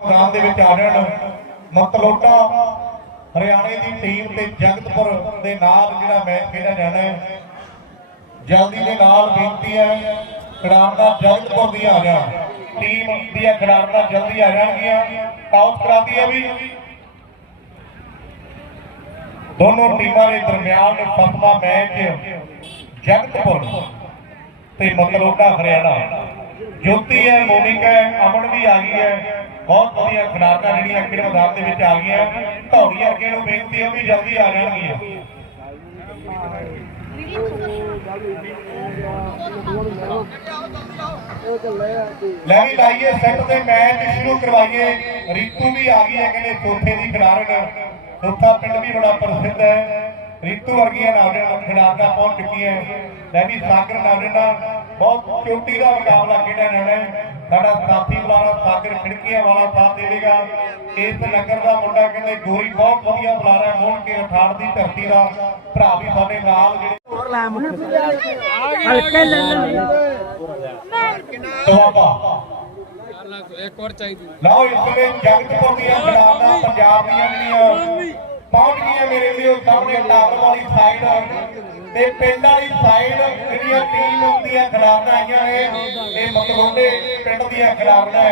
ਮੈਦਾਨ ਦੇ ਵਿੱਚ ਆ ਜਾਣ। ਮਤਲੋਟਾ ਹਰਿਆਣੇ ਦੀ ਟੀਮ ਤੇ ਜਗਤਪੁਰ ਦੇ ਨਾਲ ਜਿਹੜਾ ਮੈਚ ਖੇਡਿਆ ਜਾਣਾ ਹੈ। ਜਲਦੀ ਦੇ ਨਾਲ ਬੇਨਤੀ ਹੈ, ਖਿਡਾਰਨਾਂ ਜਗਤਪੁਰ ਦੀਆਂ ਆ ਜਾਣ ਟੀਮ ਦੀਆਂ ਖਿਡਾਰਨਾਂ ਜਲਦੀ ਆ ਜਾਣਗੀਆਂ। ਟਾਸ ਕਰਾਦੀ ਹੈ ਵੀ। ਦੋਨੋਂ ਟੀਮਾਂ ਦੇ ਦਰਮਿਆਨ ਸੱਤਵਾਂ ਮੈਚ ਜਗਤਪੁਰ ਤੇ ਮਤਲੋਟਾ ਹਰਿਆਣਾ। ਜੋਤੀ ਹੈ, ਮੋਨਿਕਾ ਹੈ, ਅਮਨ ਵੀ ਆ ਗਈ ਹੈ। ਬਹੁਤ ਵਧੀਆ ਖਿਡਾਰਨਾਂ ਜਿਹੜੀਆਂ ਖੇਡ ਮੈਦਾਨ ਦੇ ਵਿੱਚ ਆ ਗਈਆਂ। ਧੌੜੀ ਅੱਗੇ ਨੂੰ ਬੇਨਤੀ ਉਹ ਵੀ ਜਲਦੀ ਆ ਜਾਣਗੀਆਂ। ਲੈ ਵੀ ਲਾਈਏ ਸੈੱਟ ਤੇ ਮੈਚ ਸ਼ੁਰੂ ਕਰਵਾਈਏ। ਰੀਤੂ ਵੀ ਆ ਗਈ ਹੈ ਕਹਿੰਦੇ ਸੋਥੇ ਦੀ ਖਿਡਾਰਨ। ਸੋਥਾ ਪਿੰਡ ਵੀ ਬੜਾ ਪ੍ਰਸਿੱਧ ਹੈ। ਰੀਤੂ ਵਰਗੀਆਂ ਨਾਵੜਾਂ ਖਿਡਾਰਨਾਂ ਪਹੁੰਚ ਚੁੱਕੀਆਂ। ਲੈ ਵੀ ਸਾਗਰ ਨਾਵੜਾਂ ਬਹੁਤ ਚੋਟੀ ਦਾ ਮੁਕਾਬਲਾ ਖੇਡਿਆ ਜਾਣਾ ਹੈ। ਸਾਡਾ ਸਾਥੀ ਬੁਲਾਰਾ ਸਾਗਰ ਖਿੜਕੀਆਂ ਵਾਲਾ ਸਾਥ ਦੇਵੇਗਾ ਇਸ ਨਗਰ ਦਾ ਮੁੰਡਾ ਕਹਿੰਦੇ ਗੋਰੀ ਬਹੁਤ ਵਧੀਆ ਬੁਲਾਰਾ ਮੋਹਨ ਕੇ ਅਠਾੜ ਦੀ ਧਰਤੀ ਦਾ ਭਰਾ ਵੀ ਸਾਡੇ ਨਾਲ ਜਿਹੜੇ ਹਲਕੇ ਲੈ ਲੈ। ਦੁਆਬਾ। ਇੱਕ ਹੋਰ ਚਾਹੀਦੀ ਲਓ ਇਸ ਵੇਲੇ ਜਗਤਪੁਰ ਦੀਆਂ ਪੰਜਾਬ ਦੀਆਂ ਜਿਹੜੀਆਂ ਪਹੁੰਚ ਗਈਆਂ ਮੇਰੇ ਲਈ ਉਹ ਸਾਹਮਣੇ ਟਾਵਰ ਵਾਲੀ ਸਾਈਡ ਤੇ ਪਿੰਡ ਵਾਲੀ ਸਾਈਡ ਜਿਹੜੀਆਂ ਟੀਮ ਦੀਆਂ ਖਿਡਾਰਨਾਂ ਆਈਆਂ ਨੇ, ਇਹ ਮਕਰੋਂਡੇ ਪਿੰਡ ਦੀਆਂ ਖਿਡਾਰਨਾਂ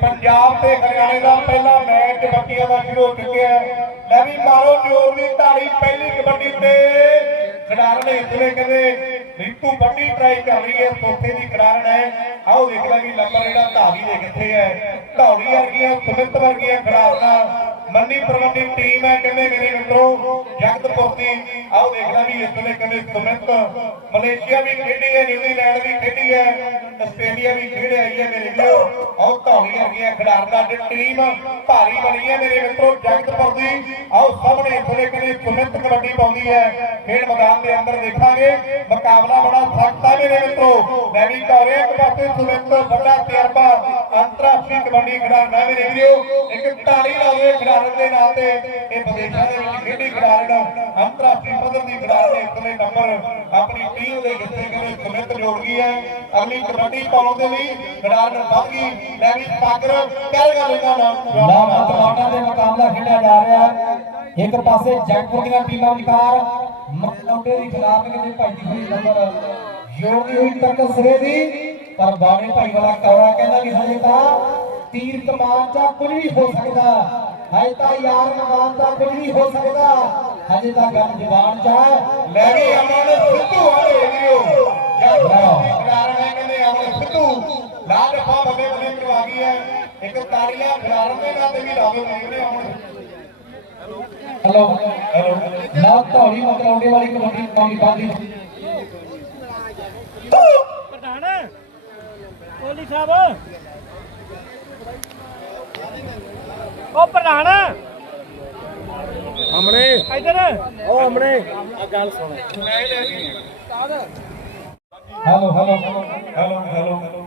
ਪੰਜਾਬ ਤੇ ਹਰਿਆਣੇ ਦਾ ਪਹਿਲਾ ਮੈਚ ਬੱਕੀਆਂ ਦਾ ਸ਼ੁਰੂ ਹੋ ਚੁੱਕਿਆ ਹੈ। ਲੈ ਵੀ ਮਾਰੋ ਜੋਰ ਦੀ ਤਾੜੀ ਪਹਿਲੀ ਕਬੱਡੀ ਤੇ ਖਿਡਾਰਨ ਇਸ ਕਹਿੰਦੇ ਰੀਤੂ ਵੱਡੀ ਟਰਾਈ ਕਰ ਰਹੀ ਹੈ ਸੋਥੇ ਦੀ ਖਿਡਾਰਨ ਹੈ। ਆਓ ਦੇਖ ਲਾਂਗੇ ਨੰਬਰ ਜਿਹੜਾ ਧਾਰੀ ਦੇ ਕਿੱਥੇ ਹੈ। ਧੌਲੀ ਵਰਗੀਆਂ, ਸੁਮਿਤ ਵਰਗੀਆਂ ਖਿਡਾਰਨਾਂ, ਮੰਨੀ ਪ੍ਰਬੰਧੀ ਟੀਮ ਹੈ ਕਹਿੰਦੇ ਮੇਰੇ ਮਿੱਤਰੋ? ਜਗਤਪੁਰ ਆਓ ਦੇਖ ਵੀ ਇਸ ਵੇਲੇ ਕਹਿੰਦੇ ਮਲੇਸ਼ੀਆ ਵੀ ਖੇਡੀ ਹੈ ਨਿਊਜ਼ੀਲੈਂਡ ਵੀ ਖੇਡੀ ਹੈ, ਆਸਟ੍ਰੇਲੀਆ ਵੀ ਖੇਡ ਆਈ ਹੈ ਮੇਰੇ ਵੀਰੋ। ਆਓ ਧੌੜੀ ਵਰਗੀਆਂ ਖਿਡਾਰਨਾਂ ਦੀ ਟੀਮ ਭਾਰੀ ਬਣੀ ਹੈ ਮੇਰੇ ਮਿੱਤਰੋ, ਜਗਤਪੁਰ ਦੀ। ਆਓ ਸਾਹਮਣੇ ਇਸ ਵੇਲੇ ਕਹਿੰਦੇ ਕਬੱਡੀ ਪਾਉਂਦੀ ਹੈ। ਖੇਡ ਮੈਦਾਨ ਦੇ ਅੰਦਰ ਦੇਖਾਂਗੇ। ਮੁਕਾਬਲਾ ਬੜਾ ਸਖਤ ਹੈ ਮੇਰੇ ਮਿੱਤਰੋ। ਮੈਂ ਵੀ ਕਹ ਰਿਹਾ ਇੱਕ ਪਾਸੇ ਸੁਮਿਤ ਵੱਡਾ ਤਜਰਬਾ, ਅੰਤਰਰਾਸ਼ਟਰੀ ਕਬੱਡੀ ਖਿਡਾਰਨਾ ਮੇਰੇ ਵੀਰੋ। ਇੱਕ ਤਾੜੀ ਲਾਵੇ ਖਿਡਾਰਨ ਦੇ ਨਾਂ ਤੇ ਇਹ ਵਿਦੇਸ਼ਾਂ ਦੇ ਵਿੱਚ ਖੇਡੀ ਖਿਡਾਰਨ। ਅੰਤਰਰਾਸ਼ਟਰੀ ਪੱਧਰ ਦੀ ਖਿਡਾਰਨ ਇਸ ਵੇਲੇ ਨੰਬਰ ਆਪਣੀ ਟੀਮ ਦੇ ਜਿੱਥੇ ਕਹਿੰਦੇ ਸੁਮਿਤ ਜੋੜ ਗਈ ਹੈ। ਅਗਲੀ ਕਬੱਡੀ ਪਾਉਣ ਦੇ ਲਈ ਖਿਡਾਰਨ ਵੱਧ ਗਈ। ਲੈ ਵੀ ਸਾਗਰ ਕਹਿ ਗੱਲ ਇਹਨਾਂ ਨਾਲ ਨਾ ਮਤਵਾਟਾ ਦੇ ਮੁਕਾਬਲਾ ਖੇਡਿਆ ਜਾ ਰਿਹਾ ਹੈ। ਇੱਕ ਪਾਸੇ ਜੈਕਪੁਰ ਦੀਆਂ ਟੀਮਾਂ ਵਿਚਕਾਰ ਮਕਲੌਟੇ ਦੀ ਖਿਲਾਫ ਕਹਿੰਦੇ ਭਾਈ ਦੀ ਖੜੀ ਨੰਬਰ ਜੋੜਦੀ ਹੋਈ ਟੱਕਰ ਸਿਰੇ ਦੀ। ਪਰ ਬਾਣੇ ਭਾਈ ਵਾਲਾ ਕੌੜਾ ਕਹਿੰਦਾ ਕਿ ਹਜੇ ਤਾਂ ਤੀਰ ਕਮਾਨ ਚਾ ਕੁਝ ਵੀ ਹੋ ਸਕਦਾ। ਹਜੇ ਤਾਂ ਯਾਰ ਕਮਾਨ ਚਾ ਕੁਝ ਵੀ ਹੋ ਸਕਦਾ। ਹਜੇ ਤਾਂ ਗੱਲ ਜ਼ਬਾਨ ਚ ਹੈ। ਲੈ ਵੀ ਅਮਨ ਸਿੱਧੂ ਵਾਲੇ ਵੀਰੋ। ਜਗਤਪੁਰ ਦੀ ਹੈ ਕਹਿੰਦੇ ਅਮਨ ਸਿੱਧੂ। ਲਾਲ ਜੱਫਾ ਬੱਲੇ ਬੱਲੇ ਕਰਵਾ ਗਈ ਹੈ। ਇੱਕ ਤਾੜੀਆਂ ਖਿਡਾਰਨ ਦੇ ਨਾਂ ਤੇ ਵੀ ਲਾਵੇ ਮੇਰੇ ਅਮਨ ਹਲੋ ਨਾ ਧੌੜੀ ਮਕਲੌਟੇ ਵਾਲੀ ਕਬੱਡੀ ਪਾਉਣੀ ਬਾਦੀ ਪ੍ਰਧਾਨ ਕੋਲੀ ਸਾਹਿਬ। ਉਹ ਪ੍ਰਧਾਨ। ਹਮਣੇ ਇਧਰ। ਉਹ ਹਮਣੇ ਆ ਗੱਲ ਸੁਣ। ਹਲੋ ਹਲੋ ਹੈਲੋ ਹੈਲੋ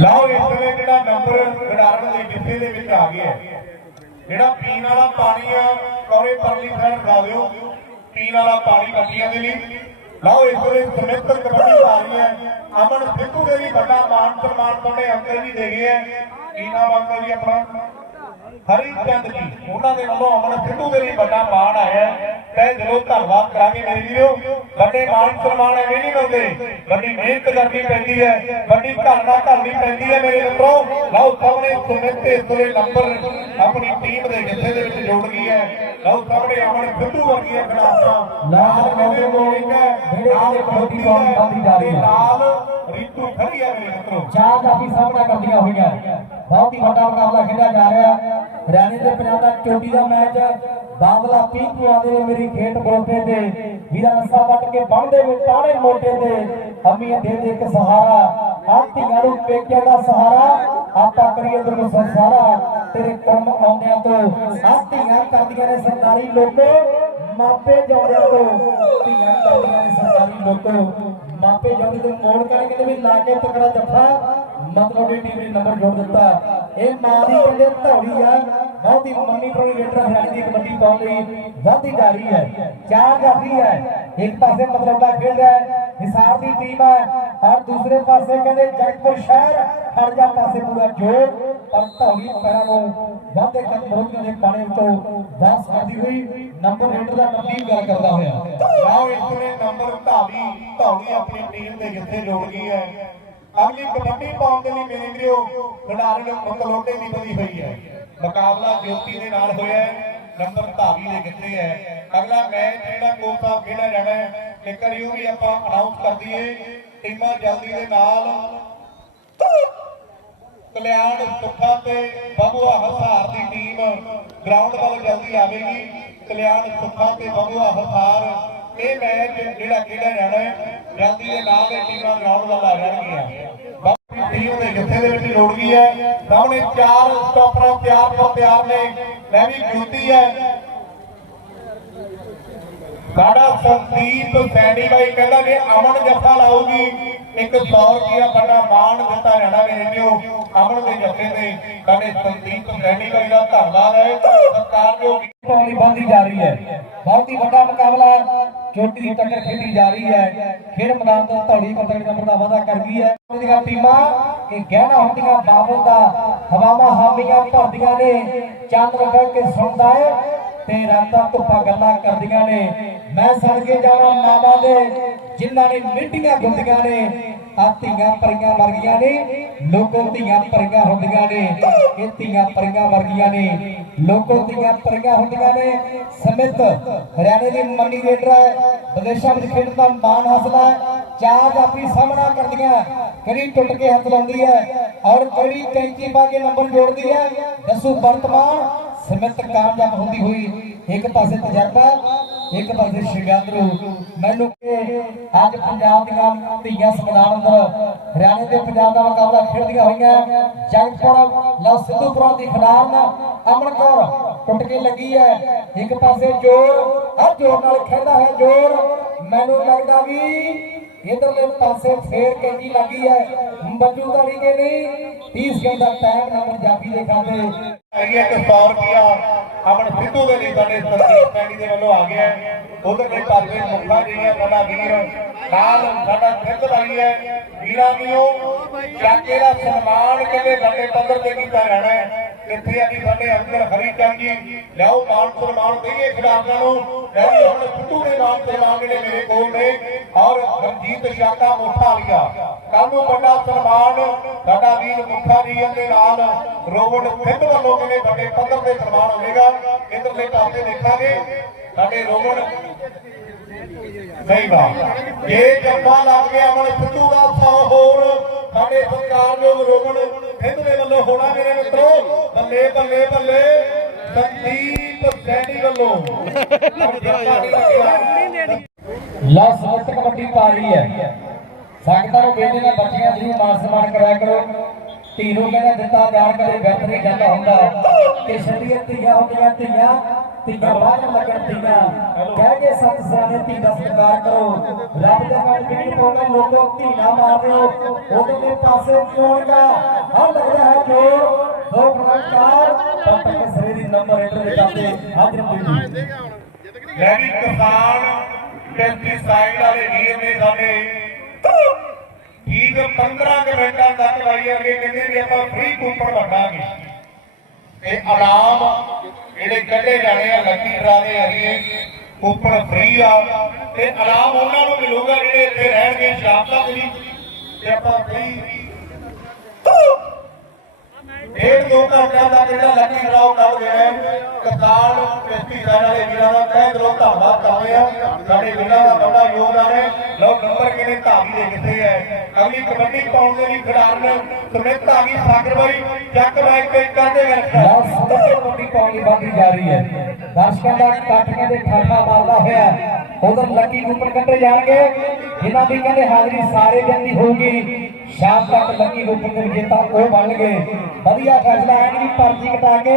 ਲਓ ਇਸ ਵੇਲੇ ਜਿਹੜਾ ਨੰਬਰ ਖਿਡਾਰਨ ਦੇ ਡਿੱਬੇ ਦੇ ਵਿੱਚ ਆ ਗਿਆ। ਹੈ। ਜਿਹੜਾ ਪੀਣ ਵਾਲਾ ਪਾਣੀ ਆ ਕੌਰੇ ਪਰਲੀ ਸਾਈਡ ਲਾ ਦਿਓ। ਪੀਣ ਵਾਲਾ ਪਾਣੀ ਬੱਚਿਆਂ ਦੇ ਲਈ। ਲਓ ਇਸ ਵੇਲੇ ਸਮਿੱਤਰ ਕਬੱਡੀ ਆ ਰਹੀ ਹੈ। ਅਮਨ ਸਿੱਧੂ ਦੇ ਵੀ ਵੱਡਾ ਮਾਨ ਸਨਮਾਨ ਤੁਹਾਡੇ ਅੰਦਰ ਵੀ ਦੇ ਗਏ ਹੈ। ਕੀ ਨਾਮ ਅੰਕਲ ਜੀ ਆਪਣਾ ਹਰੀ ਚੰਦ ਜੀ, ਉਹਨਾਂ ਦੇ ਵੱਲੋਂ ਅਮਨ ਸਿੱਧੂ ਦੇ ਲਈ ਵੱਡਾ ਮਾਣ ਆਇਆ ਹੈ। ਤੇ ਜ਼ਰੂਰ ਧੰਨਵਾਦ ਕਰਾਂਗੇ ਮੇਰੇ ਵੀਰੋ। ਵੱਡੇ ਮਾਣ ਸਨਮਾਨ ਐਵੇਂ ਨਹੀਂ ਮਿਲਦੇ। ਵੱਡੀ ਮਿਹਨਤ ਕਰਨੀ ਪੈਂਦੀ ਹੈ। ਵੱਡੀ ਘਾਲਣਾ ਘਾਲਣੀ ਪੈਂਦੀ ਹੈ ਮੇਰੇ ਮਿੱਤਰੋ। ਲਓ ਸਾਹਮਣੇ ਸੁਮਿਤ ਤੇ ਨੰਬਰ ਆਪਣੀ ਟੀਮ ਦੇ ਹਿੱਸੇ ਦੇ ਵਿੱਚ ਜੋੜ ਗਈ ਹੈ। ਲਓ ਸਾਹਮਣੇ ਅਮਨ ਸਿੱਧੂ ਵਰਗੀਆਂ ਖਿਡਾਰਨਾਂ ਨਾਲ ਹੈ। ਜਿਹੜੇ ਨਾਲ ਕਬੱਡੀ ਪਾਉਣੀ ਵੱਧਦੀ ਜਾ ਰਹੀ ਹੈ। ਨਾਲ ਰੀਤੂ ਖੜੀ ਹੈ ਮੇਰੇ ਮਿੱਤਰੋ। ਚਾਰ ਕਾਫੀ ਸਾਹਮਣਾ ਕਰਦੀਆਂ ਹੋਈਆਂ। ਬਹੁਤ ਹੀ ਵੱਡਾ ਮੁਕਾਬਲਾ ਖੇਡਿਆ ਜਾ ਰਿਹਾ। ਹੈ ਹਰਿਆਣੇ ਤੇ ਪੰਜਾਬ ਦਾ ਚੋਟੀ ਦਾ ਮੈਚ। ਬਾਦਲਾ ਪੀਪੂਆ ਦੇ ਮੇਰੀ ਖੇਤ ਬਰੋਟੇ ਤੇ। ਵੀਰਾ ਰਸਾ ਵੱਟ ਕੇ ਬਣਦੇ ਵਿੱਚ ਤਾਣੇ ਮੋਟੇ ਤੇ ਅੰਮੀ ਦੇ ਦੇ ਇੱਕ ਸਹਾਰਾ। ਆ ਨੂੰ ਪੇਕਿਆਂ ਦਾ ਸਹਾਰਾ। ਆਪਾਂ ਕਰੀਏ ਤੈਨੂੰ ਸੰਸਾਰਾ। ਤੇਰੇ ਕੰਮ ਆਉਂਦਿਆਂ ਤੋਂ ਆ ਕਰਦੀਆਂ ਨੇ ਸਰਦਾਰੀ ਲੋਕੋ। ਮਾਪੇ ਜੋੜਿਆਂ ਤੋਂ ਧੀਆਂ ਕਰਦੀਆਂ ਨੇ ਸਰਕਾਰੀ ਲੋਕੋ। ਮਾਪੇ ਜੋੜੇ ਤੋਂ ਮੋੜ ਕਰ ਕਹਿੰਦੇ ਵੀ ਲਾ ਕੇ ਤਕੜਾ ਜੱਫਾ। ਮਤਲਬ ਇਹ ਟੀਮ ਨੇ ਨੰਬਰ ਜੋੜ ਦਿੱਤਾ। ਇਹ ਮਾਂ ਦੀ ਕਹਿੰਦੇ ਧੌੜੀ ਆ। ਬਹੁਤ ਹੀ ਮੰਨੀ ਪ੍ਰਣੀ ਲੀਡਰ ਹਰਿਆਣਾ ਦੀ ਕਬੱਡੀ ਪਾਉਣ ਲਈ ਵਧਦੀ ਜਾ ਰਹੀ ਹੈ, ਚਾਰ ਜਾਫੀ ਹੈ। ਇੱਕ ਪਾਸੇ ਮਤਲਬ ਦਾ ਖੇਡ ਰਿਹਾ ਹੈ, ਹਿਸਾਰ ਦੀ ਟੀਮ ਹੈ ਔਰ ਦੂਸਰੇ ਪਾਸੇ ਕਹਿੰਦੇ ਜਗਤਪੁਰ ਸ਼ਹਿਰ ਖੜਜਾ ਪਾਸੇ ਪੂਰਾ ਜੋਰ, ਪਰ ਧੌੜੀ ਪੈਰਾਂ ਨੂੰ ਵਾਧੇ ਕਰ ਮਰੋਕੀਆਂ ਦੇ ਪਾਣੀ ਵਿੱਚੋਂ ਵਾਪਸ ਕਰਦੀ ਹੋਈ ਨੰਬਰ ਰੇਡਰ ਦਾ ਨੰਬਰ ਗੱਲ ਕਰਦਾ ਹੋਇਆ। ਲਓ ਇਸ ਨੇ ਨੰਬਰ ਧਾਵੀ ਧੌਲੀ ਆਪਣੀ ਟੀਮ ਦੇ ਜਿੱਥੇ ਜੋੜ ਗਈ ਹੈ। ਅਗਲੀ ਕਬੱਡੀ ਪਾਉਣ ਦੇ ਲਈ ਮੇਰੇ ਵੀਰੋ, ਖਿਡਾਰੀ ਮਕਲੋਟੇ ਦੀ ਬਣੀ ਹੋਈ ਹੈ। ਮੁਕਾਬਲਾ ਜੋਤੀ ਦੇ ਨਾਲ ਹੋਇਆ ਨੰਬਰ ਧਾਵੀ ਦੇ ਕਿੱਥੇ ਹੈ। ਅਗਲਾ ਮੈਚ ਜਿਹੜਾ ਕੋਸਾ ਖੇਡਿਆ ਜਾਣਾ ਹੈ ਇੱਕ ਵਾਰੀ ਉਹ ਵੀ ਆਪਾਂ ਅਨਾਉਂਸ ਕਰ ਦਈਏ, ਟੀਮਾਂ ਜਲਦੀ ਦੇ ਨਾਲ। ਕਲਿਆਣ ਸੁੱਖਾ ਤੇ ਬਬੂਆ ਹਸਾਰ ਦੀ ਟੀਮ ਗਰਾਊਂਡ ਵੱਲ ਜਲਦੀ ਆਵੇਗੀ। ਕਲਿਆਣ ਸੁੱਖਾ ਤੇ ਬਬੂਆ ਹਸਾਰ, ਇਹ ਮੈਚ ਜਿਹੜਾ ਖੇਡਿਆ ਜਾਣਾ ਹੈ, ਜਲਦੀ ਦੇ ਨਾਲ ਇਹ ਟੀਮਾਂ ਗਰਾਊਂਡ ਵੱਲ ਆ ਜਾਣਗੀਆਂ। ਟੀਮ ਦੇ ਜੱਥੇ ਦੇ ਵਿੱਚ ਲੋੜ ਗਈ ਹੈ ਸਾਹਮਣੇ ਚਾਰ ਸਟਾਪਰਾਂ ਤਿਆਰ ਤੋਂ ਪਿਆਰ ਨੇ ਲੈ ਵੀ ਜੁੱਤੀ ਹੈ। ਸਾਡਾ ਸੰਦੀਪ ਸੈਣੀ ਬਾਈ ਕਹਿੰਦਾ ਕਿ ਅਮਨ ਜੱਫਾ ਲਾਊਗੀ। ਇੱਕ 100 ਰੁਪਿਆ ਵੱਡਾ ਮਾਣ ਦਿੱਤਾ ਜਾਣਾ ਮੇਰੇ ਵੀਰੋ ਅਮਨ ਦੇ ਜੱਫੇ ਤੇ ਸਾਡੇ ਸੰਦੀਪ ਸੈਣੀ ਬਾਈ ਦਾ ਧੰਨਵਾਦ ਹੈ। ਸਤਿਕਾਰਯੋਗ ਪਾਉਣੀ ਬੰਦੀ ਜਾ ਰਹੀ ਹੈ। ਬਹੁਤ ਹੀ ਵੱਡਾ ਮੁਕਾਬਲਾ ਚੋਟੀ ਦੀ ਟੱਕਰ ਖੇਡੀ ਜਾ ਰਹੀ ਹੈ। ਖੇਡ ਮੈਦਾਨ ਤੋਂ ਧੌੜੀ ਪਤੰਗ ਨੰਬਰ ਦਾ ਵਾਅਦਾ ਕਰ ਗਈ ਹੈ। ਉਹਦੀਆਂ ਟੀਮਾਂ ਇਹ ਗਹਿਣਾ ਹੁੰਦੀਆਂ, ਬਾਬਲ ਦਾ ਹਵਾਵਾਂ ਹਾਮੀਆਂ ਭਰਦੀਆਂ ਨੇ। ਚੰਦ ਬਹਿ ਕੇ ਸੁਣਦਾ ਹੈ। ਤੇ ਰਾਤਾਂ ਧੁੱਪਾਂ ਗੱਲਾਂ ਕਰਦੀਆਂ ਨੇ। ਮੈਂ ਸਦਕੇ ਜਾਵਾਂ ਮਾਵਾਂ ਦੇ, ਜਿਨ੍ਹਾਂ ਨੇ ਮਿੱਟੀਆਂ ਗੁੰਦੀਆਂ ਨੇ ਆ ਧੀਆਂ ਪਰੀਆਂ ਵਰਗੀਆਂ ਨੇ, ਲੋਕੋ ਧੀਆਂ ਪਰੀਆਂ ਹੁੰਦੀਆਂ ਨੇ, ਇਹ ਧੀਆਂ ਪਰੀਆਂ ਵਰਗੀਆਂ ਨੇ, ਲੋਕੋ ਧੀਆਂ ਪਰੀਆਂ ਹੁੰਦੀਆਂ ਨੇ। ਸਮਿਤ ਹਰਿਆਣੇ ਦੀ ਮੰਨੀ ਲੀਡਰ ਹੈ, ਵਿਦੇਸ਼ਾਂ ਵਿੱਚ ਖੇਡਣ ਦਾ ਮਾਣ ਹਾਸਲ ਹੈ, ਚਾਰ ਜਾਫੀ ਸਾਹਮਣਾ ਕਰਦੀਆਂ ਕਿਹੜੀ ਟੁੱਟ ਕੇ ਹੱਥ ਲਾਉਂਦੀ ਹੈ ਔਰ ਕਿਹੜੀ ਕੈਂਚੀ ਪਾ ਕੇ ਨੰਬਰ ਜੋੜਦੀ ਹੈ। ਦੱਸੋ ਵਰਤਮਾਨ ਸਮਿਤ ਕਾਮਯਾਬ ਹੁੰਦੀ ਹੋਈ ਇੱਕ ਪਾਸੇ ਤਜਰਬਾ, ਇੱਕ ਪਾਸੇ ਸ਼ਿੰਗਾਦਰੂ ਮੈਨੂੰ ਕਿ ਅੱਜ ਪੰਜਾਬ ਦੀਆਂ ਧੀਆਂ ਸੰਵਿਧਾਨ ਅੰਦਰ, ਹਰਿਆਣੇ ਤੇ ਪੰਜਾਬ ਦਾ ਮੁਕਾਬਲਾ ਖੇਡਦੀਆਂ ਹੋਈਆਂ ਜਗਤਪੁਰ ਲਓ ਸਿੱਧੂਪੁਰ ਦੀ ਖਿਡਾਰਨ, ਅਮਨ ਕੌਰ ਟੁੱਟ ਕੇ ਲੱਗੀ ਹੈ। ਇੱਕ ਪਾਸੇ ਜੋਰ ਹਰ ਜੋਰ ਨਾਲ ਖੇਡਦਾ ਹੈ ਜੋਰ। ਮੈਨੂੰ ਲੱਗਦਾ ਵੀ ਇਧਰਲੇ ਪਾਸੇ ਫੇਰ ਕੈਂਡੀ ਲੱਗੀ ਹੈ। ਬੱਜੂ ਤਾਂ ਨਹੀਂ ਨਹੀਂ 30 ਸਕਿੰਟ ਦਾ ਟਾਈਮ ਨੰਬਰ ਜਾਫੀ ਦੇ ਖਾਤੇ। ਹੈਗੀ ਕਿ 100 ਰੁਪਿਆ ਅਮਨ ਸਿੱਧੂ ਦੇ ਲਈ ਸਾਡੇ ਸੰਦੀਪ ਸੈਣੀ ਦੇ ਵੱਲੋਂ ਆ ਗਿਆ ਉਧਰ ਦੇ ਪਾਸੇ ਮੁੱਖਾ ਜੀ ਹੈ, ਸਾਡਾ ਵੀਰ। ਨਾਲ ਸਾਡਾ ਸਿੱਧ ਭਾਈ ਹੈ। ਵੀਰਾਂ ਦੀਓ ਚਾਕੇ ਦਾ ਸਨਮਾਨ ਕਹਿੰਦੇ ਵੱਡੇ ਪੱਧਰ ਤੇ ਕੀਤਾ ਜਾਣਾ ਹੈ। ਇੱਥੇ ਅੱਜ ਸਾਡੇ ਅੰਦਰ ਹਰੀਚੰਦ ਜੀ ਲਿਆਓ ਮਾਨ ਸਨਮਾਨ ਦੇਈਏ ਖਿਡਾਰੀਆਂ ਨੂੰ। ਲੈ ਵੀ ਹੁਣ ਸਿੱਧੂ ਦੇ ਨਾਮ ਸਨਮਾਨ ਜਿਹੜੇ ਮੇਰੇ ਕੋਲ ਨੇ। ਔਰ ਰਣਜੀਤ ਸ਼ਾਕਾ ਮੁੱਠਾ ਕੱਲ ਨੂੰ ਵੱਡਾ ਸਨਮਾਨ ਸਾਡਾ ਵੀਰ ਮੁੱਖਾ ਜੀ ਦੇ ਨਾਲ ਰੋਬਟ ਫਿੱਟ ਵੱਲੋਂ ਕਿਨੇ ਵੱਡੇ ਪੱਧਰ ਤੇ ਸਨਮਾਨ ਹੋਵੇਗਾ, ਇਧਰਲੇ ਪਾਸੇ ਦੇਖਾਂਗੇ। ਸਾਡੇ ਰੋਬਟ ਨਹੀਂ ਬਾਤ। ਇਹ ਜੱਫਾ ਲੱਗ ਗਿਆ ਅਮਨ ਸਿੱਧੂ ਦਾ 100 ਹੋਰ ਸਾਡੇ ਸਤਿਕਾਰਯੋਗ ਰੋਬਟ ਫਿੱਟ ਵੱਲੋਂ ਹੋਣਾ ਮੇਰੇ ਮਿੱਤਰੋ, ਬੱਲੇ ਬੱਲੇ ਬੱਲੇ ਸੰਦੀਪ ਸੈਣੀ ਵੱਲੋਂ। ਲਾ ਸਮਤ ਕਬੱਡੀ ਪਾ ਰਹੀ ਹੈ। ਸੰਗਤਾਂ ਨੂੰ ਬੇਨਤੀ ਨਾਲ ਬੱਚੀਆਂ ਜਿਹਨੂੰ ਮਾਨ ਸਨਮਾਨ ਕਰਾਇਆ ਕਰੋ। ਧੀ ਨੂੰ ਕਹਿੰਦਾ ਦਿੱਤਾ ਜਾਣ ਕਦੇ ਵਿਅਰਥ ਨਹੀਂ ਜਾਂਦਾ ਹੁੰਦਾ। ਕਿ ਸ਼ਰੀਅਤ ਧੀਆਂ ਹੁੰਦੀਆਂ ਧੀਆਂ ਧੀਆਂ ਬਾਹਰ ਲੱਗਣ ਧੀਆਂ। ਕਹਿ ਕੇ ਸਤ ਸਿਆਣੇ ਧੀ ਦਾ ਸਤਿਕਾਰ ਕਰੋ। ਰੱਬ ਦੇ ਨਾਲ ਕਿਹੜੀ ਪਾਉਂਦੇ ਲੋਕੋ ਧੀ ਨਾ ਮਾਰਿਓ ਉਹਦੇ ਦੇ ਪਾਸੇ ਚੋਣਗਾ ਹਾਂ ਲੱਗਦਾ ਹੈ ਜੋਰ ਦੋ ਪ੍ਰਕਾਰ ਪਰ ਸਰੇ ਦੀ ਨੰਬਰ ਰੇਟਰ ਦੇ ਕਾਤੇ ਹਾਜ਼ਰ ਹੋਈ ਲੈ ਵੀ ਕਿਸਾਨ ਪੈਸਟੀਸਾਈਡ ਵਾਲੇ ਵੀਰ ਨੇ ਸਾਡੇ ਠੀਕ 15 ਕੁ ਮਿੰਟਾਂ ਤੱਕ ਲਾਈ ਅੱਗੇ ਕਹਿੰਦੇ ਵੀ ਆਪਾਂ ਫ੍ਰੀ ਕੂਪਨ ਵੰਡਾਂਗੇ ਤੇ ਆਰਾਮ ਜਿਹੜੇ ਕੱਢੇ ਜਾਣੇ ਆ ਲੱਕੀ ਡਰਾ ਦੇ ਕੂਪਨ ਫ੍ਰੀ ਆ। ਤੇ ਇਨਾਮ ਉਹਨਾਂ ਨੂੰ ਮਿਲੂਗਾ ਜਿਹੜੇ ਇੱਥੇ ਰਹਿਣਗੇ, ਸ਼ਾਮ ਤੱਕ ਵੀ। ਤੇ ਆਪਾਂ ਫ੍ਰੀ ਡੇਢ ਦੋ ਘੰਟਿਆਂ ਦਾ ਜਿਹੜਾ ਲੱਕੀ ਡਰਾਉ ਕਰ ਦੇਣਾ ਕਿਸਾਨ ਪੈਸਟੀ ਸਾਈਡ ਵਾਲੇ ਵੀਰਾਂ ਦਾ ਤਹਿ ਦਿਲੋਂ ਧੰਨਵਾਦ ਕਰਦੇ ਆ। ਸਾਡੇ ਵੀਰਾਂ ਦਾ ਬੜਾ ਯੋਗਦਾਨ ਹੈ। ਲੋ ਨੰਬਰ ਕਿਹਨੇ? ਧਾਵੀ ਦੇ ਕਿੱਥੇ ਹੈ ਅਗਲੀ ਕਬੱਡੀ ਪਾਉਣ ਦੇ ਲਈ ਖਿਡਾਰਨ ਸਮਿਤ ਧਾਵੀ ਸਾਗਰ ਚੱਕ ਬਾਈਕ ਤੇ ਕਰਦੇ ਵਰਕਰ ਲਾਲ ਕਬੱਡੀ ਪਾਉਣ ਦੀ ਬਾਕੀ ਜਾ ਰਹੀ ਹੈ। ਦਰਸ਼ਕਾਂ ਦਾ ਕੱਟ ਕਹਿੰਦੇ ਠਾਠਾ ਮਾਰਦਾ ਹੋਇਆ। ਉਧਰ ਲੱਕੀ ਕੂਪਨ ਕੱਢੇ ਜਾਣਗੇ। ਜਿਨ੍ਹਾਂ ਦੀ ਕਹਿੰਦੇ ਹਾਜ਼ਰੀ ਸਾਰੇ ਦਿਨ ਦੀ ਹੋਊਗੀ। ਸ਼ਾਮ ਤੱਕ ਲੱਕੀ ਕੂਪਨ ਦੇ ਵਿਜੇਤਾ ਉਹ ਬਣਨਗੇ ਵਧੀਆ ਫੈਸਲਾ ਹੈ ਕਿ ਪਰਚੀ ਕਟਾ ਕੇ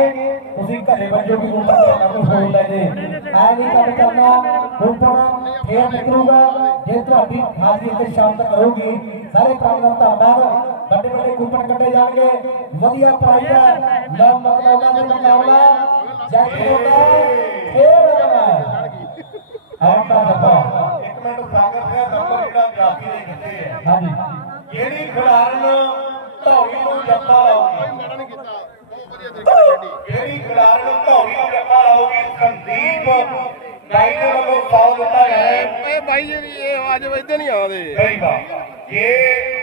ਤੁਸੀਂ ਘਰੇ ਬੱਜੋ ਵੀ ਕੋਈ ਬੰਦੇ ਨਾ ਕੋਈ ਫੋਨ ਲੈ ਜੇ। ਐ ਨਹੀਂ ਕੰਮ ਕਰਨਾ ਕੂਪਨ ਫੇਰ ਨਿਕਲੂਗਾ ਜੇ ਤੁਹਾਡੀ ਹਾਜ਼ਰੀ ਤੇ ਸ਼ਾਮ ਤੱਕ ਰਹੂਗੀ। ਸਾਰੇ ਕੰਮ ਦਾ ਧੰਨਵਾਦ। ਵੱਡੇ ਵੱਡੇ ਕੂਪਨ ਕੱਢੇ ਜਾਣਗੇ। ਵਧੀਆ ਪ੍ਰਾਈਜ਼ ਹੈ ਲਓ ਮਤਲਬ ਦਾ ਮੁਕਾਬਲਾ ਜੱਟ ਹੋਗਾ ਫੇਰ ਹੋਗਾ ਆਉਂ ਦਾ ਜੱਪਾ ਇੱਕ ਮਿੰਟ ਸਾਗਰ ਸਿੰਘ ਨੰਬਰ ਜਿਹੜਾ ਜਾਫੀ ਦੇ ਕਿੱਥੇ ਹੈ ਹਾਂਜੀ। ਜਿਹੜੀ ਖਿਡਾਰਨ ਧੌਲੀ ਨੂੰ ਜੱਫਾ ਲਾਉਗੀ ਜਿਹੜੀ ਖਿਡਾਰਨ ਧੌਲੀ ਨੂੰ ਜੱਫਾ ਲਾਉਗੀ ਸੰਦੀਪ ਗਾਈ ਦੇ ਵੱਲੋਂ ਫਾਉਲ ਦਿੱਤਾ ਗਿਆ ਹੈ। ਇਹ ਬਾਈ ਜੀ ਇਹ ਅੱਜ ਇੱਥੇ ਨਹੀਂ ਆਉਂਦੇ। ਸਹੀ ਬਾਤ ਜੇ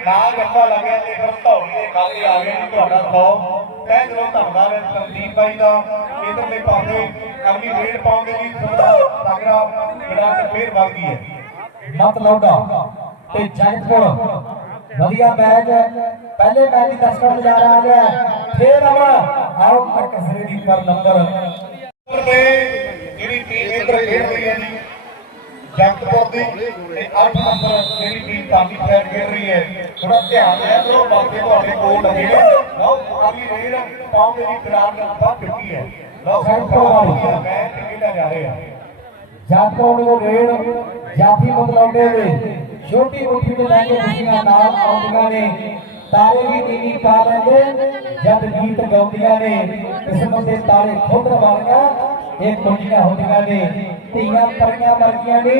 ਨਾ ਜੱਫਾ ਲੱਗਿਆ ਤੇ ਫਿਰ ਧੌਲੀ ਦੇ ਖਾਤੇ ਆ ਗਏ ਤੁਹਾਡਾ 100 ਤੈ ਦਿਲੋਂ ਧੰਨਵਾਦ ਹੈ ਸੰਦੀਪ ਬਾਈ ਦਾ। ਇਧਰਲੇ ਪਾਸੇ ਅਗਲੀ ਰੇਡ ਪਾਉਂਦੇ ਜੀ। ਤੁਹਾਡਾ ਸਾਗਰਾ ਖਿਡਾਰਨ ਫੇਰ ਵੱਧ ਗਈ ਹੈ। ਮਤ ਲੌਂਡਾ ਤੇ ਜਗਤਪੁਰ ਵਧੀਆ ਮੈਚ ਹੈ। ਪਹਿਲੇ ਮੈਚ ਦੀ ਦਰਸ਼ਕਾਂ ਨੂੰ ਨਜ਼ਾਰਾ ਆ ਗਿਆ। ਫੇਰ ਅਮਨ ਆਓ ਤੱਕ ਸਰੇ ਦੀ ਕਰ ਨੰਬਰ ਤੇ ਜਿਹੜੀ ਟੀਮ ਇੱਧਰ ਖੇਡ ਰਹੀ ਹੈ ਜੀ ਜਗਤਪੁਰ ਦੀ ਤੇ 8 ਨੰਬਰ ਜਿਹੜੀ ਟੀਮ ਤਾਲੀ ਸਾਈਡ ਖੇਡ ਰਹੀ ਹੈ। ਥੋੜਾ ਧਿਆਨ ਦਿਆ ਕਰੋ ਬਾਕੀ ਤੁਹਾਡੇ ਕੋਲ ਲੱਗੇ ਲਓ ਅਗਲੀ ਰੇਡ ਪਾਉਂਦੇ ਦੀ ਖਿਡਾਰ ਨਾਲ ਵੱਧ ਚੁੱਕੀ ਹੈ। ਲਓ ਵਾਲੀ। ਮੈਚ ਖੇਡਿਆ ਜਾ ਰਿਹਾ। ਜਗਤਪੁਰ ਨੂੰ ਰੇਡ ਜਾਫੀ ਬਦਲਾਉਂਦੇ ਹੋਏ ਛੋਟੀ ਮੁੱਠੀ ਤੋਂ ਲੈ ਕੇ ਖੁਸ਼ੀਆਂ ਨਾਲ ਆਉਂਦੀਆਂ ਨੇ। ਤਾਰੇ ਵੀ ਨੀਵੀਂ ਪਾ ਲੈਂਦੇ, ਜਦ ਗੀਤ ਗਾਉਂਦੀਆਂ ਨੇ। ਕਿਸਮਤ ਦੇ ਤਾਰੇ ਖੁਦ ਰਵਾਨੀਆਂ ਇਹ ਕੁੜੀਆਂ ਹੁੰਦੀਆਂ ਨੇ। ਧੀਆਂ ਪਰੀਆਂ ਵਰਗੀਆਂ ਨੇ,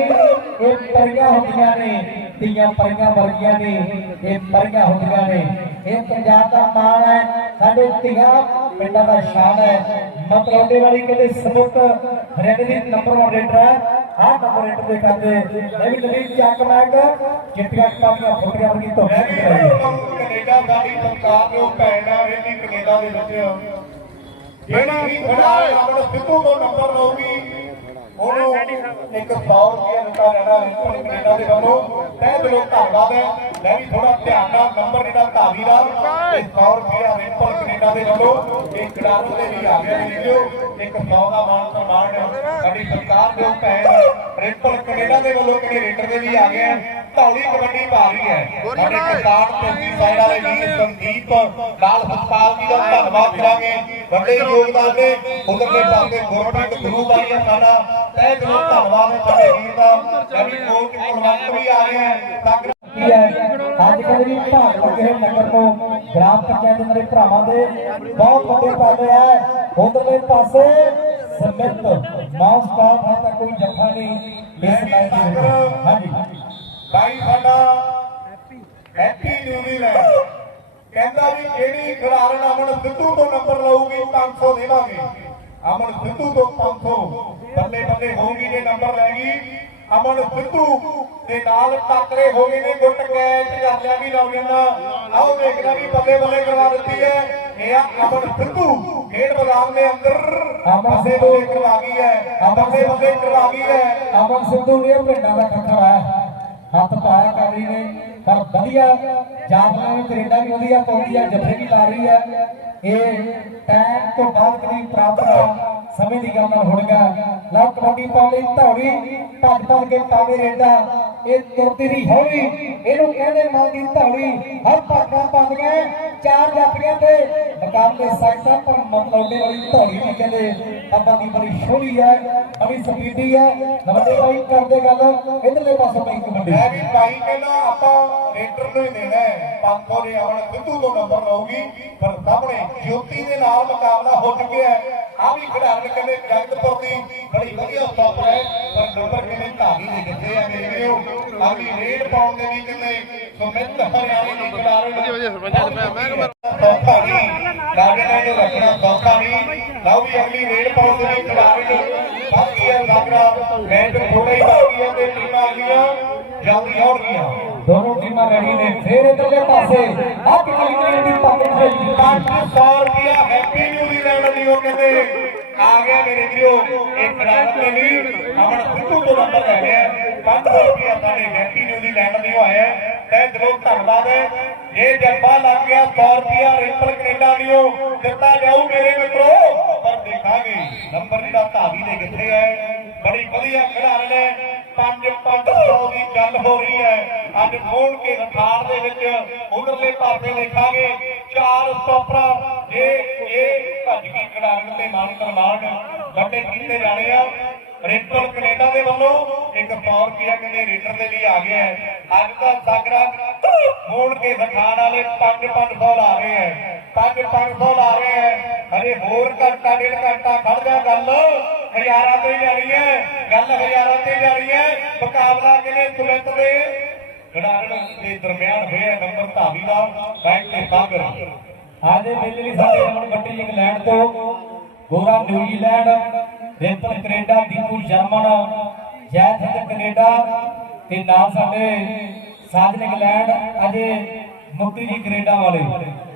ਇਹ ਪਰੀਆਂ ਹੁੰਦੀਆਂ ਨੇ। ਧੀਆਂ ਪਰੀਆਂ ਵਰਗੀਆਂ ਨੇ, ਇਹ ਪਰੀਆਂ ਹੁੰਦੀਆਂ ਨੇ। ਇਹ ਪੰਜਾਬ ਦਾ ਮਾਣ ਹੈ, ਸਾਡੇ ਧੀਆਂ ਪਿੰਡਾਂ ਦਾ ਸ਼ਾਨ ਹੈ। ਮਤਲਬੇ ਵਾਲੀ ਕਹਿੰਦੇ ਸਬੂਤ, ਹਰਿਆਣੇ ਦੀ ਨੰਬਰ 1 ਰੇਡਰ ਹੈ। ਨੰਬਰ ਰੇਡਰ ਦੇ ਕਰਦੇ ਇਹ ਵੀ ਨਵੀਂ ਚੱਕ ਮੈਗ ਚਿੱਟੀਆਂ ਕਾਪੀਆਂ ਫੁੱਟੀਆਂ ਵਰਗੀ ਧੁੱਪ ਮੈਂ ਵੀ ਕੈਨੇਡਾ ਸਾਡੀ ਸਰਕਾਰ ਦੇ ਉਹ ਭੈਣ ਰਹਿੰਦੀ ਕੈਨੇਡਾ ਦੇ ਵਿੱਚ ਜਿਹੜੀ ਵੀ ਖਿਡਾਰੀ ਆਪਣਾ ਸਿੱਧੂ ਤੋਂ ਨੰਬਰ ਲਊਗੀ ਉਹਨੂੰ ਇੱਕ 100 ਰੁਪਏ ਦਿੱਤਾ ਜਾਣਾ ਰਿੰਪਲ ਕੈਨੇਡਾ ਦੇ ਵੱਲੋਂ ਤਹਿ ਦਿਲੋਂ ਧੰਨਵਾਦ ਹੈ। ਮੈਂ ਵੀ ਥੋੜਾ ਧਿਆਨ ਨਾਲ ਨੰਬਰ ਜਿਹੜਾ ਧਾਵੀ ਦਾ ਤੇ 100 ਰੁਪਏ ਰਿੰਪਲ ਕੈਨੇਡਾ ਦੇ ਵੱਲੋਂ ਇਹ ਖਿਡਾਰੀ ਦੇ ਵੀ ਆ ਗਿਆ ਵੀਡੀਓ ਇੱਕ 100 ਦਾ ਮਾਨ ਸਨਮਾਨ ਸਾਡੀ ਸਰਕਾਰ ਦੇ ਭੈਣ ਰਿੰਪਲ ਕੈਨੇਡਾ ਦੇ ਵੱਲੋਂ ਕੈਨੇਡਾ ਦੇ ਵੀ ਆ ਗਏ ਧੌਲੀ ਕਬੱਡੀ ਪਾ ਰਹੀ ਹੈ ਸਾਡੇ ਕਿਸਾਨ ਚੌਕੀ ਸਾਈਡ ਵਾਲੇ ਵੀਰ ਸੰਦੀਪ ਲਾਲ ਹਸਪਤਾਲ ਜੀ ਦਾ ਧੰਨਵਾਦ ਕਰਾਂਗੇ। ਵੱਡੇ ਯੋਗਦਾਨ ਦੇ ਉਧਰਲੇ ਪਾਸੇ ਗੁਰਪ੍ਰੀਤ ਗੁਰੂ ਬਾਈ ਆ ਸਾਡਾ ਤਹਿ ਦਿਲੋਂ ਧੰਨਵਾਦ ਹੈ ਸਾਡੇ ਵੀਰ ਦਾ ਸਾਡੀ ਕੋਚ ਕੁਲਵੰਤ ਵੀ ਆ ਰਿਹਾ ਹੈ ਸਾਗਰ ਕੀ ਹੈ। ਅੱਜ ਕੱਲ੍ਹ ਵੀ ਭਾਗ ਲੱਗੇ ਹੋਏ ਨਗਰ ਤੋਂ ਗ੍ਰਾਮ ਪੰਚਾਇਤ ਦੇ ਮੇਰੇ ਭਰਾਵਾਂ ਦੇ। ਬਹੁਤ ਵੱਡੇ ਪਾਲੇ ਹੈ। ਉਧਰਲੇ ਪਾਸੇ ਸਮਿਤ ਮਾਸ ਸਟਾਫ ਹੈ ਤਾਂ ਕੋਈ ਜੱਫਾ ਨਹੀਂ ਇਸ ਮੈਚ ਦੇ ਹਾਂਜੀ। ਬਾਈ ਸਾਡਾ ਹੈਪੀ ਨਿਊਜ਼ੀਲੈਂਡ ਕਹਿੰਦਾ ਵੀ ਜਿਹੜੀ ਖਿਡਾਰਨ ਅਮਨ ਸਿੱਧੂ ਤੋਂ ਨੰਬਰ ਲਊਗੀ 500 ਦੇਵਾਂਗੇ। ਅਮਨ ਸਿੱਧੂ ਤੋਂ 500 ਬੱਲੇ ਬੱਲੇ ਹੋਊਗੀ ਜੇ ਨੰਬਰ ਲੈ ਗਈ। ਅਮਨ ਸਿੱਧੂ ਦੇ ਨਾਲ ਟੱਕਰੇ ਹੋ ਗਏ ਨੇ ਗੁੱਟ ਕੈਚ ਕਰ ਲਿਆ ਵੀ ਨੌਜਵਾਨਾਂ ਆਓ ਦੇਖਦਾ ਵੀ ਬੱਲੇ ਬੱਲੇ ਕਰਵਾ ਦਿੱਤੀ ਹੈ। ਇਹ ਆ ਅਮਨ ਸਿੱਧੂ ਖੇਡ ਮੈਦਾਨ ਦੇ ਅੰਦਰ ਅਮਨ ਸਿੱਧੂ ਕਰਵਾ ਗਈ ਹੈ। ਬੱਲੇ ਬੱਲੇ ਕਰਵਾ ਗਈ ਹੈ। ਅਮਨ ਸਿੱਧੂ ਨੇ ਪਿੰਡਾਂ ਦਾ ਖੱਖਰ ਹੈ। ਹੱਥ ਪਾਇਆ ਕਰ ਰਹੀ ਨੇ, ਪਰ ਵਧੀਆ ਜਾਫਰਾਂ ਨੂੰ ਕੈਨੇਡਾ ਵੀ ਵਧੀਆ ਪਾਉਂਦੀ ਹੈ ਜੱਫੇ ਵੀ ਲਾ ਰਹੀ ਹੈ ਇਹ ਟਾਈਮ ਤੋਂ ਬਾਅਦ ਕਦੀ ਪ੍ਰਾਪਤ ਸਮੇਂ ਦੀ ਗੱਲ ਨਾਲ ਹੁਣ ਲਓ, ਕਬੱਡੀ ਪਾਉਣ ਲਈ ਧੌੜੀ ਭੱਜ ਭੱਜ ਕੇ ਪਾਵੇ ਰੇਡਾ। ਇਹ ਤੁਰਦੀ ਦੀ ਹੌਲੀ ਇਹਨੂੰ ਕਹਿੰਦੇ ਮਾਂ ਦੀ ਧੌੜੀ ਹਰ ਭਾਗਾਂ ਪਾਉਂਦੀਆਂ ਚਾਰ ਜਾਪੀਆਂ ਤੇ ਮੁਕਾਬਲੇ ਸਾਈਟਾਂ ਪਰ ਮਤਲਬੇ ਵਾਲੀ ਧੌੜੀ ਵੀ ਕਹਿੰਦੇ ਅੱਬਾ ਦੀ ਬੜੀ ਸ਼ੋਰੀ ਹੈ ਬੜੀ ਸਪੀਡੀ ਹੈ ਨਵਦੇ ਭਾਈ ਕਰਦੇ ਗੱਲ, ਇਧਰਲੇ ਪਾਸੇ ਪਈ ਕਬੱਡੀ ਮੈਂ ਵੀ ਭਾਈ ਕਹਿੰਦਾ ਆਪਾਂ ਰੇਡਰ ਨੂੰ ਦੇਣਾ ਹੈ। 500 ਦੇ ਆਵਣ ਸਿੱਧੂ ਤੋਂ ਨੰਬਰ ਲਊਗੀ, ਪਰ ਸਾਹਮਣੇ ਜੋਤੀ ਦੇ ਨਾਲ ਮੁਕਾਬਲਾ ਹੋ ਚੁੱਕਿਆ ਹੈ। ਆ ਵੀ ਖਿਡਾਰਨ ਕਹਿੰਦੇ ਜਗਤਪੁਰ ਦੀ ਬੜੀ ਵਧੀਆ ਸਟਾਪ ਹੈ ਪਰ ਨੰਬਰ ਕਹਿੰਦੇ ਧਾਰੀ ਦੇ ਕਿੱਥੇ ਆ ਮੇਰੇ ਵੀਰੋ ਆ ਵੀ ਰੇਡ ਪਾਉਣ ਦੇ ਵੀ ਕਹਿੰਦੇ ਸੁਮਿਤ ਹਰਿਆਣੇ ਦੀ ਖਿਡਾਰਨ ਵਧੀਆ ਵਧੀਆ ਸਰਪੰਚ ਮੈਂ ਮੈਂ ਕਿਹਾ ਸੌਖਾ ਨਹੀਂ ਲਾਗਣਾ ਨੂੰ ਰੱਖਣਾ ਸੌਖਾ ਨਹੀਂ। ਲਓ ਵੀ ਅਗਲੀ ਰੇਡ ਪਾਉਣ ਦੇ ਵੀ ਖਿਡਾਰਨ ਬਾਕੀ ਹੈ ਲਾਗਣਾ ਮੈਚ ਥੋੜਾ ਹੀ ਬਾਕੀ ਹੈ ਤੇ ਟੀਮਾਂ ਆ ਗਈਆਂ ਜਲਦੀ ਆਉਣਗੀਆਂ ਦੋਨੋਂ ਟੀਮਾਂ ਰੈਡੀ ਨੇ, ਫੇਰ ਇਧਰਲੇ ਪਾਸੇ। ਆ ਕਿੰਨੀ ਦੀ ਪੱਗ ਖੇਡੀ 500 ਰੁਪਿਆ ਹੈਪੀ ਨਿਊਜ਼ੀਲੈਂਡ ਦੀ ਉਹ ਕਹਿੰਦੇ, ਆ ਗਿਆ ਮੇਰੇ ਵੀਰੋ ਇਹ ਖਿਡਾਰਨ ਦੇ ਵੀ ਅਮਨ ਸਿੱਧੂ ਤੋਂ ਨੰਬਰ ਲੈ ਲਿਆ 500 ਰੁਪਿਆ ਸਾਡੇ ਹੈਪੀ ਨਿਊਜ਼ੀਲੈਂਡ ਦੀ ਹੋਇਆ ਤੇ ਦਿਲੋਂ ਧੰਨਵਾਦ ਹੈ। ਇਹ ਜੱਫਾ ਲੱਗ ਗਿਆ 100 ਰੁਪਿਆ ਰਿਪਲ ਕੈਨੇਡਾ ਦੀ ਉਹ ਦਿੱਤਾ ਜਾਊ ਮੇਰੇ ਮਿੱਤਰੋ। ਪਰ ਦੇਖਾਂਗੇ, ਨੰਬਰ ਜਿਹੜਾ ਧਾਵੀ ਦੇ ਕਿੱਥੇ ਹੈ। ਬੜੀ ਵਧੀਆ ਖਿਡਾਰਨ ਹੈ ਪੰਜ ਪੰਜ ਸੌ ਦੀ ਗੱਲ ਹੋ ਰਹੀ ਹੈ। ਅੱਜ ਖੋਲ ਕੇ ਅਖਾੜ ਦੇ ਵਿੱਚ ਉਧਰਲੇ ਪਾਸੇ ਦੇਖਾਂਗੇ। ਚਾਰ ਸਟਾਪਰ ਇਹ ਇਹ ਭੱਜ ਖਿਡਾਰਨ ਤੇ ਮਾਨ ਸਨਮਾਨ ਵੱਡੇ ਕੀਤੇ ਜਾਣੇ ਆ। ਰਿੰਪਲ ਕੈਨੇਡਾ ਦੇ ਵੱਲੋਂ ਇੱਕ ਪੌਰ ਕਹਿੰਦੇ, ਰੇਡਰ ਦੇ ਲਈ ਆ ਗਿਆ ਹੈ। ਅੱਜ ਦਾ ਸਾਗਰਾ ਮੋੜ ਕੇ ਦਿਖਾਣ ਵਾਲੇ 5-500 ਲਾ ਰਹੇ ਹੈ। 5-500 ਲਾ ਰਹੇ ਹੈ। ਹਜੇ ਹੋਰ ਘੰਟਾ, ਡੇਢ ਘੰਟਾ ਖੜ ਗਿਆ ਗੱਲ। ਹਜ਼ਾਰਾਂ ਤੇ ਜਾਣੀ ਹੈ। ਗੱਲ ਹਜ਼ਾਰਾਂ ਤੇ ਜਾਣੀ ਹੈ। ਮੁਕਾਬਲਾ ਕਿਨੇ ਸੁਮਿਤ ਦੇ ਖਿਡਾਰਨ ਦੇ ਦਰਮਿਆਨ ਹੋਇਆ ਨੰਬਰ ਧਾਵੀ ਦਾ, ਬੈਂਕ ਤੇ ਸਾਗਰ ਆਜੇ ਮੇਲੇ ਲਈ ਸਾਡੇ ਅਮਨ ਬੱਟੀ ਇੰਗਲੈਂਡ ਤੋਂ। Gora New Zealand Rimpal Canada, Deepu German Jai Canada ਤੇ ਨਾਲ ਸਾਡੇ ਸਾਜਨ ਇੰਗਲੈਂਡ, ਅਜੇ ਮੁਕਤੀ ਜੀ ਕੈਨੇਡਾ ਵਾਲੇ।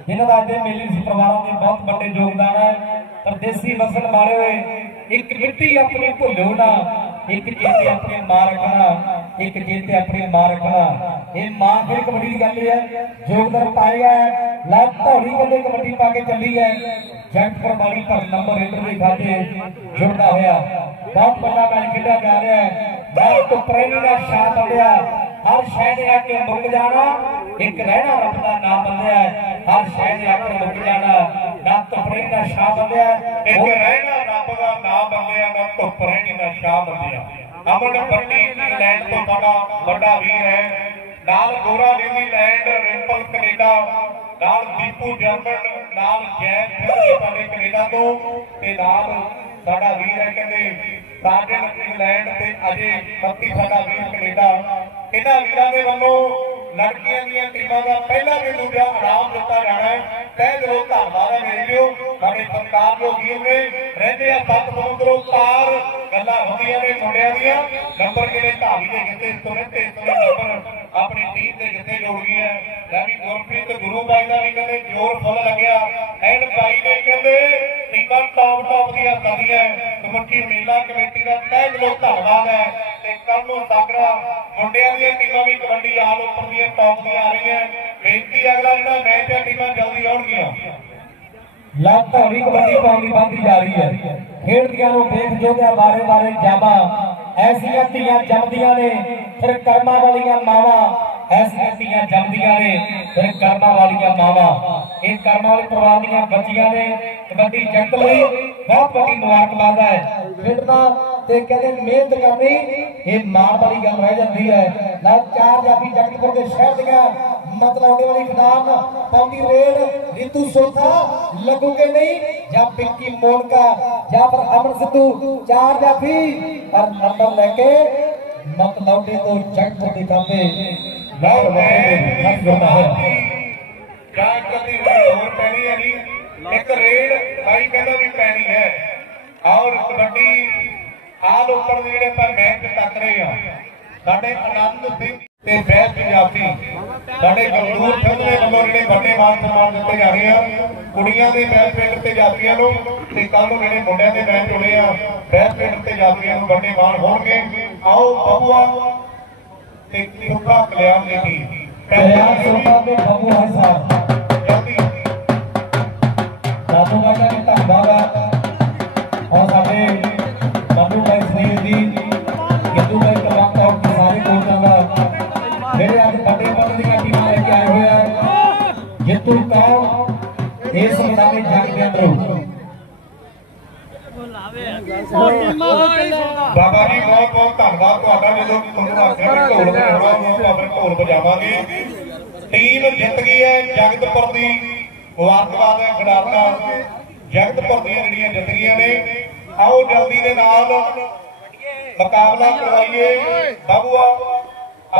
ਇਹਨਾਂ ਦਾ ਅੱਜ ਮੇਲੇ ਵਿੱਚ ਪਰਿਵਾਰਾਂ ਦੇ ਬਹੁਤ ਵੱਡੇ ਯੋਗਦਾਨ ਹੈ। ਪਰਦੇਸੀ ਵਸਣ ਵਾਲੇ ਹੋਏ ਇੱਕ ਮਿੱਟੀ ਆਪਣੀ ਭੁੱਲੋ ਨਾ। ਇੱਕ ਚੇਤੇ ਆਪਣੀ ਮਾਂ ਰੱਖਣਾ ਇੱਕ ਚੇਤੇ ਆਪਣੀ ਮਾਂ ਰੱਖਣਾ ਇਹ ਮਾਂ ਫਿਰ ਕਬੱਡੀ ਦੀ ਗੱਲ ਹੈ ਯੋਗਦਾਨ ਪਾਏਗਾ ਲੈ ਧੌੜੀ ਕਦੇ ਕਬੱਡੀ ਪਾ ਕੇ ਚੱਲੀ ਹੈ। ਜੰਟ ਪ੍ਰਮਾਣੀ ਪਰ ਨੰਬਰ ਰੇਡਰ ਦੇ ਖਾਤੇ ਜੁੜਦਾ ਹੋਇਆ। ਬਹੁਤ ਵੱਡਾ ਮੈਚ ਖੇਡਿਆ ਜਾ ਰਿਹਾ ਹੈ। ਮੈਂ ਤੋਂ ਪ੍ਰੇਮੀ ਦਾ ਸ਼ਾਟ ਆਇਆ ਹਰ ਸ਼ੈ ਦੇ ਆ ਕੇ ਮੁੱਕ ਜਾਣਾ, ਇੱਕ ਰਹਿਣਾ ਰੱਬ ਦਾ ਨਾਮ ਬੰਦਿਆ ਹੈ। ਹਰ ਸ਼ੈ ਦੇ ਆ ਕੇ ਮੁੱਕ ਜਾਣਾ, ਨਾ ਤੋਂ ਪ੍ਰੇਮੀ ਦਾ ਸ਼ਾਟ ਆਇਆ ਇੱਕ ਰਹਿਣਾ ਰੱਬ ਦਾ ਨਾਮ ਬੰਦਿਆ ਨਾ ਧੁੱਪ ਰਹਿਣੀ ਨਾ ਛਾਂ ਬੰਦਿਆ। ਅਮਨ ਬੱਟੀ ਇੰਗਲੈਂਡ ਤੋਂ ਸਾਡਾ ਵੱਡਾ ਵੀਰ ਹੈ। ਨਾਲ ਗੋਰਾ ਨਿਊਜ਼ੀਲੈਂਡ ਰਿੰਪਲ ਕੈਨੇਡਾ। ਨਾਲ ਦੀਪੂ ਜਰਮਨ, ਨਾਲ ਜੈਨ ਸਿੰਘ ਸਾਡੇ ਕੈਨੇਡਾ ਤੋਂ। ਤੇ ਨਾਲ ਸਾਡਾ ਵੀਰ ਹੈ ਕਹਿੰਦੇ ਸਾਜਨ ਇੰਗਲੈਂਡ ਤੇ ਅਜੇ ਬੱਤੀ ਸਾਡਾ ਵੀਰ ਕੈਨੇਡਾ। ਇਹਨਾਂ ਵੀਰਾਂ ਦੇ ਵੱਲੋਂ ਲੜਕੀਆਂ ਦੀਆਂ ਟੀਮਾਂ ਦਾ ਪਹਿਲਾ ਤੇ ਦੂਜਾ ਇਨਾਮ ਦਿੱਤਾ ਜਾਣਾ ਹੈ। ਤਹਿ ਦਿਲੋਂ ਧੰਨਵਾਦ ਹੈ ਮੇਰੇ ਵੀਰੋ। ਸਾਡੇ ਸਰਕਾਰ ਜੋ ਵੀਰ ਨੇ ਰਹਿੰਦੇ ਆ ਸੱਤ ਸਮੁੰਦਰੋਂ ਪਾਰ ਗੱਲਾਂ ਹੁੰਦੀਆਂ ਨੇ ਮੁੰਡਿਆਂ ਦੀਆਂ। ਨੰਬਰ ਕਿਹੜੇ ਢਾਬੀ ਦੇ ਕਿਤੇ ਤੁਰੇ ਤੇ ਤੁਰੇ ਨੰਬਰ ਆਪਣੀ ਟੀਮ ਦੇ ਕਿਤੇ ਜੋੜ ਗਈ ਹੈ। ਲੈ ਵੀ ਗੁਰਪ੍ਰੀਤ ਗੁਰੂ ਬਾਈ ਦਾ ਵੀ ਕਹਿੰਦੇ ਜੋਰ ਫੁੱਲ ਲੱਗਿਆ। ਐਨ ਬਾਈ ਨੇ ਕਹਿੰਦੇ ਟੀਮਾਂ ਟੌਪ ਟੌਪ ਦੀਆਂ ਸਾਡੀਆਂ ਕਮੇਟੀ ਮੇਲਾ ਕਮੇਟੀ ਦਾ ਤਹਿ ਦਿਲੋਂ ਧੰਨਵਾਦ ਹੈ। ਤੇ ਕੱਲ ਨੂੰ ਸਾਗਰਾ, ਮੁੰਡਿਆਂ ਦੀਆਂ ਟੀਮਾਂ ਵੀ ਕਬੱਡੀ ਆਲ ਉੱਪਰ ਦੀਆਂ ਟੌਪ ਦੀਆਂ ਆ ਰਹੀਆਂ। ਬੇਨਤੀ ਅਗਲਾ, ਜਿਹੜਾ ਮੈਚ ਹੈ, ਟੀਮਾਂ ਜਲਦੀ ਆਉਣਗੀਆਂ। ਲੱਤ ਧੌੜੀ ਕਬੱਡੀ ਪਾਉਣੀ ਬੰਦੀ ਜਾ ਰਹੀ ਹੈ। ਖੇਡਦੀਆਂ ਨੂੰ ਦੇਖ ਜੋਗਿਆ ਬਾਰੇ ਬਾਰੇ ਜਾਮਾ। ਐਸੀਆਂ ਧੀਆਂ ਜੰਮਦੀਆਂ ਨੇ, ਫਿਰ ਕਰਮਾਂ ਵਾਲੀਆਂ ਮਾਵਾਂ। ਐਸੀਆਂ ਧੀਆਂ ਜੰਮਦੀਆਂ ਨੇ, ਫਿਰ ਕਰਮਾਂ ਵਾਲੀਆਂ ਮਾਵਾਂ। ਇਹ ਕਰਮਾਂ ਵਾਲੇ ਪਰਿਵਾਰ ਦੀਆਂ ਬੱਚੀਆਂ ਨੇ। ਕਬੱਡੀ ਜੰਗ ਲਈ ਬਹੁਤ ਵੱਡੀ ਮੁਬਾਰਕਬਾਦ ਹੈ। ਖੇਡਣਾ ਤੇ ਕਹਿੰਦੇ ਮਿਹਨਤ ਕਰਨੀ ਇਹ ਮਾਣ ਵਾਲੀ ਗੱਲ ਰਹਿ ਜਾਂਦੀ ਹੈ। ਲੈ ਚਾਰ ਜਾਫੀ ਜਗਤਪੁਰ ਦੇ ਸ਼ਹਿਰ ਦੀਆਂ ਮਤਲਬ ਵਾਲੀ ਖਿਡਾਰਨ ਪਾਉਂਦੀ ਰੇਡ ਰਿਤੂ ਸੋਥਾ ਲੱਗੂ ਨਹੀਂ, ਜਾਂ ਪਿੰਕੀ ਮੋਨਕਾ, ਜਾਂ ਫਿਰ ਅਮਰ ਸਿੱਧੂ, ਚਾਰ ਜਾਫੀ ਪਰ ਨੰਬਰ ਲੈ ਕੇ ਮਤਲੌਡੇ ਤੋਂ ਜਗਤਪੁਰ ਦੇ ਕਾਮੇ ਮੈਂ ਮੈਂ ਕਰਦਾ ਹੈ। ਜਾਂ ਕਦੀ ਹੋਰ ਪੈਣੀ ਹੈ ਨਹੀਂ ਇੱਕ ਰੇਡ ਭਾਈ ਕਹਿੰਦਾ ਵੀ ਪੈਣੀ ਹੈ। ਔਰ ਕਬੱਡੀ ਆਲ ਉੱਪਰ ਦੇ ਜਿਹੜੇ ਆਪਾਂ ਮੈਚ ਤੱਕ ਰਹੇ ਆ ਸਾਡੇ ਆਨੰਦ ਸਿੰਘ ਤੇ ਬੈਸਟ ਜਾਫੀ ਸਾਡੇ ਗੰਦੂਰ ਸਿੰਘ ਦੇ ਵੱਲੋਂ ਜਿਹੜੇ ਵੱਡੇ ਮਾਨ ਸਨਮਾਨ ਦਿੱਤੇ ਜਾ ਰਹੇ ਆ ਕੁੜੀਆਂ ਦੇ ਮੈਚ ਪਿੰਡ ਤੇ ਜਾਫੀਆਂ ਨੂੰ ਤੇ ਕੱਲ ਨੂੰ ਜਿਹੜੇ ਮੁੰਡਿਆਂ ਦੇ ਮੈਚ ਹੋਣੇ ਆ ਬੈਸਟ ਪਿੰਡ ਤੇ ਜਾਫੀਆਂ ਨੂੰ ਵੱਡੇ ਮਾਨ ਹੋਣਗੇ। ਆਓ ਬਬੂਆ ਤੇ ਸੁੱਖਾ ਕਲਿਆਣ ਦੀ। ਟੀਮ ਸੋਤਾ ਦੇ ਬਾਬੂ ਹੈ ਸਾਹਿਬ ਜਲਦੀ। ਦਾਦੂ ਬਾਈ ਅੰਦਰੋਂ ਬਾਬਾ ਜੀ ਬਹੁਤ ਬਹੁਤ ਧੰਨਵਾਦ ਤੁਹਾਡਾ। ਜਦੋਂ ਤੁਹਾਨੂੰ ਆਖਿਆ ਵੀ ਢੋਲ ਵਜਾਉਣਾ ਉਹ ਆਪਾਂ ਢੋਲ ਵਜਾਵਾਂਗੇ। ਟੀਮ ਜਿੱਤ ਗਈ ਹੈ ਜਗਤਪੁਰ ਦੀ। ਮੁਬਾਰਕਬਾਦ ਹੈ ਖਿਡਾਰਨਾਂ ਜਗਤਪੁਰ ਦੀਆਂ ਜਿਹੜੀਆਂ ਜਿੱਤ ਗਈਆਂ ਨੇ ਆਓ ਜਲਦੀ ਦੇ ਨਾਲ ਮੁਕਾਬਲਾ ਕਰਵਾਈਏ। ਬਾਬੂਆ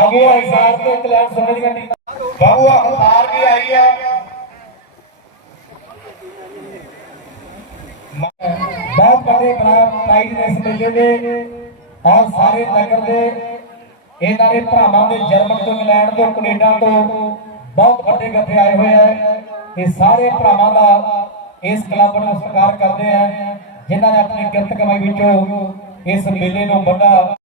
ਅੱਗੇ ਹਜ਼ਾਰ ਤੇ ਕਲਿਆਣ ਸਮੇਂ ਦੀਆਂ ਟੀਮਾਂ ਬਾਬੂਆ ਹਸਾਰ ਵੀ ਆਈ ਆ। ਬਹੁਤ ਵੱਡੇ ਪ੍ਰਾਈਜ਼ ਨੇ ਇਸ ਮੇਲੇ ਦੇ ਔਰ ਸਾਰੇ ਨਗਰ ਦੇ ਇਹਨਾਂ ਦੇ ਭਰਾਵਾਂ ਦੇ ਜਰਮਨ ਤੋਂ, ਇੰਗਲੈਂਡ ਤੋਂ, ਕੈਨੇਡਾ ਤੋਂ ਬਹੁਤ ਵੱਡੇ ਗੱਫੇ ਆਏ ਹੋਏ ਆ। ਇਹ ਸਾਰੇ ਭਰਾਵਾਂ ਦਾ ਇਸ ਕਲੱਬ ਨੂੰ ਸਤਿਕਾਰ ਕਰਦੇ ਆ, ਜਿਨ੍ਹਾਂ ਨੇ ਆਪਣੀ ਕਿਰਤ ਕਮਾਈ ਵਿੱਚੋਂ ਇਸ ਮੇਲੇ ਨੂੰ ਵੱਡਾ